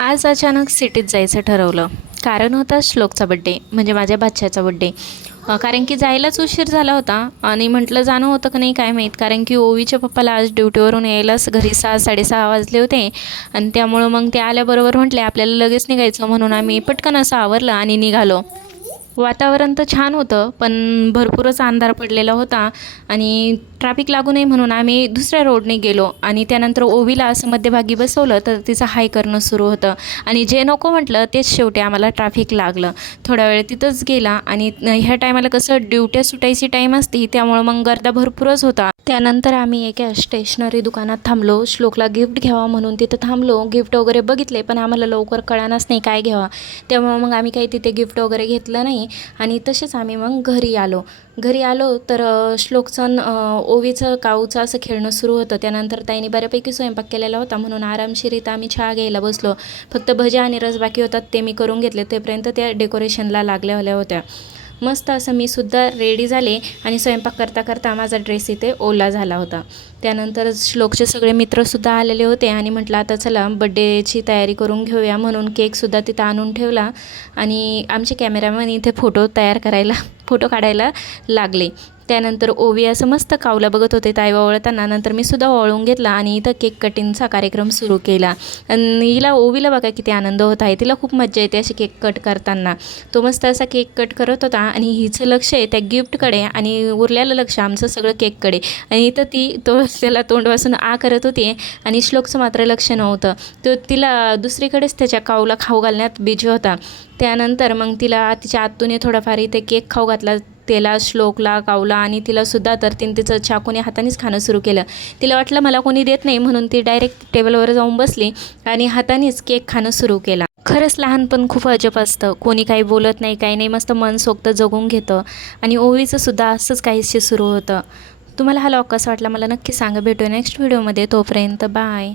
आज अचानक सिटीत जायचं ठरवलं. कारण होता श्लोकचा बड्डे, म्हणजे माझ्या बाच्याचा बड्डे. कारण की जायलाच उशीर झाला होता आणि म्हटलं जाणं होतं का नाही काय माहीत. कारण की ओवीच्या पप्पाला आज ड्युटीवरून यायलाच घरी 6-6:30 वाजले होते आणि त्यामुळं मग ते आल्याबरोबर म्हटले आपल्याला लगेच निघायचं, म्हणून आम्ही पटकन असं आवरलं आणि निघालो. वातावरण तर छान होतं, पण भरपूरच अंधार पडलेला होता आणि ट्रॅफिक लागू नये म्हणून आम्ही दुसऱ्या रोडने गेलो आणि त्यानंतर ओवीला असं मध्यभागी बसवलं तर तिचं हाय करणं सुरू होतं आणि जे नको म्हटलं तेच शेवटी आम्हाला ट्रॅफिक लागलं. थोडा वेळ तिथंच गेला आणि ह्या टायमाला कसं ड्युट्या सुटायची टाईम असते, त्यामुळं मग गर्दा भरपूरच होता. त्यानंतर आम्ही एका स्टेशनरी दुकानात थांबलो. श्लोकला गिफ्ट घ्यावा म्हणून तिथं थांबलो. गिफ्ट वगैरे बघितले, पण आम्हाला लवकर कळानच नाही काय घ्यावा. त्यामुळं मग आम्ही काही तिथे गिफ्ट वगैरे घेतलं नाही आणि तसेच आम्ही मग घरी आलो तर श्लोकचं ओवीचं काऊचं असं खेळणं सुरू होतं. त्यानंतर ताईने बऱ्यापैकी स्वयंपाक केलेला होता म्हणून आरामशीर इथं आम्ही चहा घ्यायला बसलो. फक्त भजी आणि रस बाकी होतात, ते मी करून घेतले. तेपर्यंत त्या डेकोरेशनला लागल्या होत्या. मस्त असं मी सुद्धा रेडी झाले आणि स्वयंपाक करता करता माझा ड्रेस इथे ओला झाला होता. त्यानंतर श्लोकचे सगळे मित्रसुद्धा आलेले होते आणि म्हटलं आता चला बड्डेची तयारी करून घेऊया, म्हणून केकसुद्धा तिथं आणून ठेवला आणि आमचे कॅमेरामॅन इथे फोटो काढायला लागले. त्यानंतर ओवी असं मस्त कावला बघत होते ताई ओवळताना. नंतर मी सुद्धा ओवळून घेतला आणि इथं केक कटिंगचा कार्यक्रम सुरू केला. आणि ओवीला बघा किती आनंद होत आहे, तिला खूप मजा येते अशी केक कट करताना. तो मस्त असा केक कट करत होता आणि हिचं लक्ष आहे त्या गिफ्टकडे आणि उरलेलं लक्ष आमचं सगळं केककडे. आणि इथं त्याला तोंड वासून करत होती आणि श्लोकचं मात्र लक्ष नव्हतं. तो तिला दुसरीकडेच त्याच्या काऊला खाऊ घालण्यात बिझी होता. त्यानंतर मग तिला तिच्या आतून थोडाफार इथे केक खाऊ घातला, त्याला श्लोकला कावला आणि तिलासुद्धा. तर तिने तिचं चाकूने हातानेच खाणं सुरू केलं. तिला वाटलं मला कोणी देत नाही म्हणून ती डायरेक्ट टेबलवर जाऊन बसली आणि हातानेच केक खाणं सुरू केला. खरंच लहानपण खूप अजब असतं, कोणी काही बोलत नाही काही नाही, मस्त मनसोक्त जगून घेतं. आणि ओवीचंसुद्धा असंच काहीशी सुरू होतं. तुम्हाला हा व्लॉग कसा वाटला मला नक्की सांगा. भेटूया नेक्स्ट व्हिडिओमध्ये, तोपर्यंत बाय.